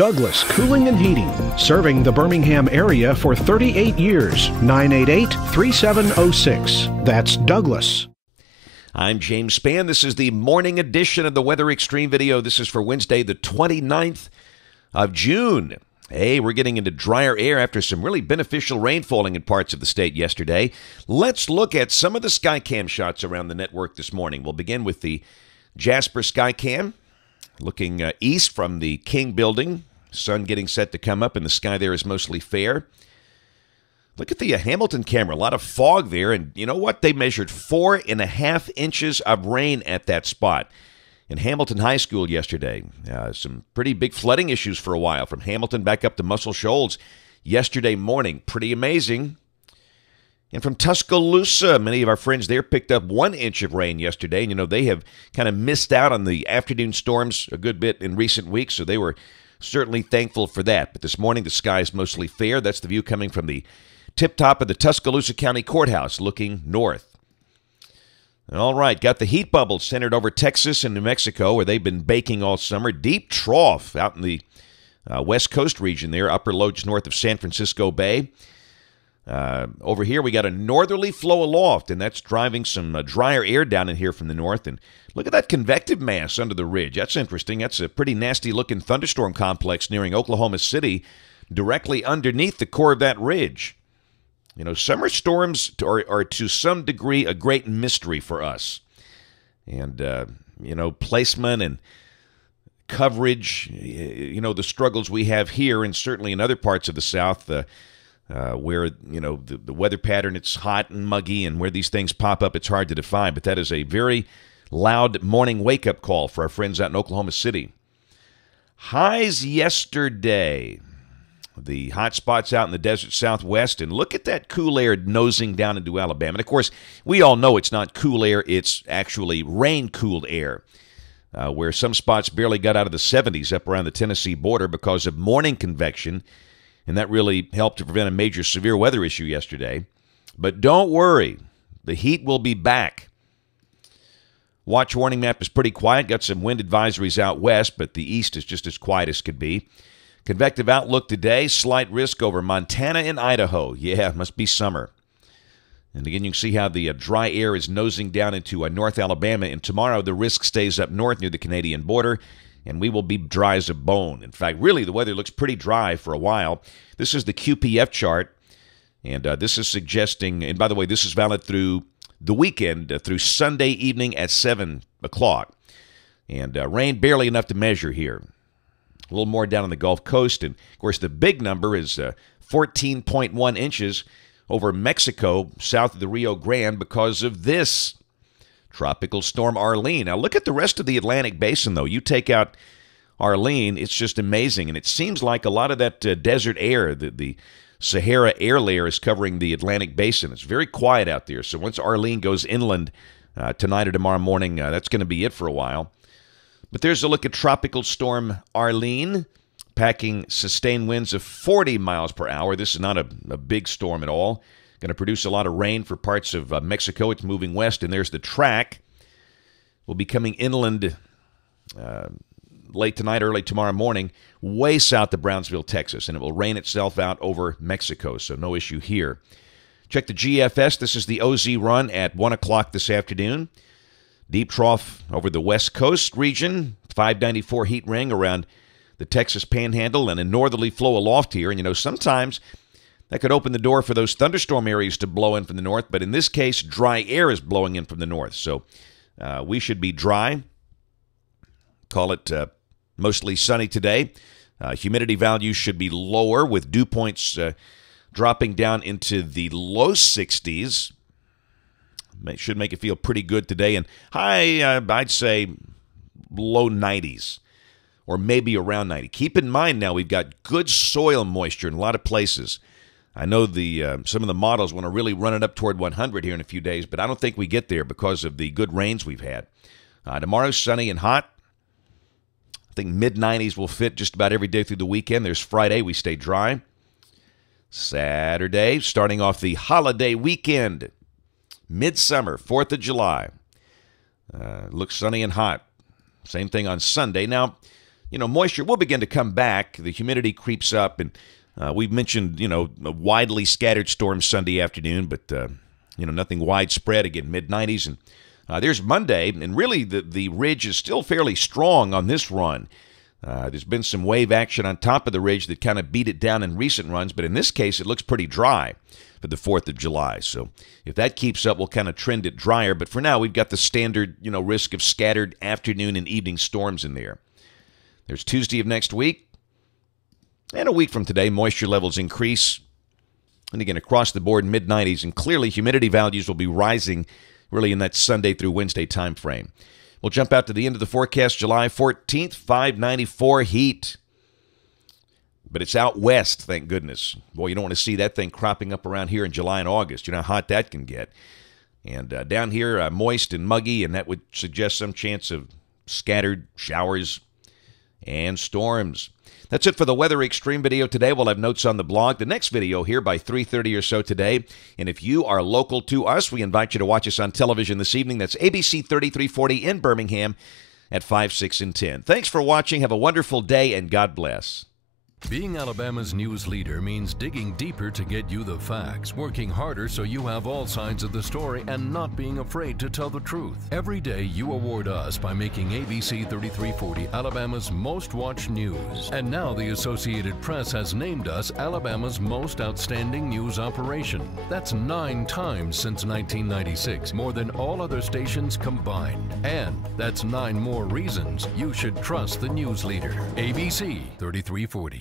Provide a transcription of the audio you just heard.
Douglas Cooling and Heating, serving the Birmingham area for 38 years. 988-3706. That's Douglas. I'm James Spann. This is the morning edition of the Weather Extreme video. This is for Wednesday, the 29th of June. Hey, we're getting into drier air after some really beneficial rain falling in parts of the state yesterday. Let's look at some of the Skycam shots around the network this morning. We'll begin with the Jasper Skycam, looking east from the King building. Sun getting set to come up, and the sky there is mostly fair. Look at the Hamilton camera. A lot of fog there, and you know what? They measured 4.5 inches of rain at that spot in Hamilton High School yesterday. Some pretty big flooding issues for a while from Hamilton back up to Muscle Shoals yesterday morning. Pretty amazing. And from Tuscaloosa, many of our friends there picked up 1 inch of rain yesterday. And, you know, they have kind of missed out on the afternoon storms a good bit in recent weeks, so they were certainly thankful for that. But this morning, the sky is mostly fair. That's the view coming from the tip-top of the Tuscaloosa County Courthouse looking north. All right, got the heat bubbles centered over Texas and New Mexico, where they've been baking all summer. Deep trough out in the West Coast region there, upper loads north of San Francisco Bay. Over here, we got a northerly flow aloft, and that's driving some drier air down in here from the north. And look at that convective mass under the ridge. That's interesting. That's a pretty nasty-looking thunderstorm complex nearing Oklahoma City, directly underneath the core of that ridge. You know, summer storms are to some degree a great mystery for us. And, you know, placement and coverage, you know, the struggles we have here and certainly in other parts of the South, where, you know, the weather pattern, it's hot and muggy, and where these things pop up, it's hard to define. But that is a very loud morning wake-up call for our friends out in Oklahoma City. Highs yesterday. The hot spots out in the desert Southwest, and look at that cool air nosing down into Alabama. And, of course, we all know it's not cool air. It's actually rain-cooled air, where some spots barely got out of the 70s up around the Tennessee border because of morning convection. And that really helped to prevent a major severe weather issue yesterday. But don't worry, the heat will be back. Watch warning map is pretty quiet. Got some wind advisories out west, but the east is just as quiet as could be. Convective outlook today, slight risk over Montana and Idaho. Yeah, it must be summer. And again, you can see how the dry air is nosing down into North Alabama. And tomorrow, the risk stays up north near the Canadian border, and we will be dry as a bone. In fact, really, the weather looks pretty dry for a while. This is the QPF chart, and this is suggesting, and by the way, this is valid through the weekend, through Sunday evening at 7 o'clock. And rain barely enough to measure here. A little more down on the Gulf Coast, and, of course, the big number is 14.1 inches over Mexico, south of the Rio Grande, because of this Tropical Storm Arlene. Now, look at the rest of the Atlantic Basin, though. You take out Arlene, it's just amazing. And it seems like a lot of that desert air, the Sahara air layer is covering the Atlantic Basin. It's very quiet out there. So once Arlene goes inland tonight or tomorrow morning, that's going to be it for a while. But there's a look at Tropical Storm Arlene, packing sustained winds of 40 miles per hour. This is not a big storm at all. Going to produce a lot of rain for parts of Mexico. It's moving west, and there's the track. Will be coming inland late tonight, early tomorrow morning, way south of Brownsville, Texas, and it will rain itself out over Mexico, so no issue here. Check the GFS. This is the OZ run at 1 o'clock this afternoon. Deep trough over the West Coast region, 594 heat ring around the Texas Panhandle, and a northerly flow aloft here. And, you know, sometimes that could open the door for those thunderstorm areas to blow in from the north, but in this case, dry air is blowing in from the north. So we should be dry. Call it mostly sunny today. Humidity values should be lower, with dew points dropping down into the low 60s. Should make it feel pretty good today. And high, I'd say low 90s, or maybe around 90. Keep in mind now, we've got good soil moisture in a lot of places. I know some of the models want to really run it up toward 100 here in a few days, but I don't think we get there because of the good rains we've had. Tomorrow's sunny and hot. I think mid-90s will fit just about every day through the weekend. There's Friday. We stay dry. Saturday, starting off the holiday weekend. Midsummer, 4th of July. Looks sunny and hot. Same thing on Sunday. Now, moisture will begin to come back. The humidity creeps up, and we've mentioned, a widely scattered storm Sunday afternoon, but, nothing widespread. Again, mid-90s. And there's Monday, and really the ridge is still fairly strong on this run. There's been some wave action on top of the ridge that kind of beat it down in recent runs, but in this case, it looks pretty dry for the 4th of July. So if that keeps up, we'll kind of trend it drier. But for now, we've got the standard, risk of scattered afternoon and evening storms in there. There's Tuesday of next week. And a week from today, moisture levels increase. And again, across the board, mid-90s. And clearly, humidity values will be rising really in that Sunday through Wednesday time frame. We'll jump out to the end of the forecast, July 14th, 594 heat. But it's out west, thank goodness. Boy, you don't want to see that thing cropping up around here in July and August. You know how hot that can get. And down here, moist and muggy, and that would suggest some chance of scattered showers and storms. That's it for the Weather Xtreme video today. We'll have notes on the blog. The next video here by 3:30 or so today. And if you are local to us, we invite you to watch us on television this evening. That's ABC 3340 in Birmingham at 5, 6, and 10. Thanks for watching. Have a wonderful day, and God bless. Being Alabama's news leader means digging deeper to get you the facts, working harder so you have all sides of the story, and not being afraid to tell the truth. Every day you award us by making ABC 3340 Alabama's most watched news. And now the Associated Press has named us Alabama's most outstanding news operation. That's 9 times since 1996, more than all other stations combined. And that's 9 more reasons you should trust the news leader. ABC 3340.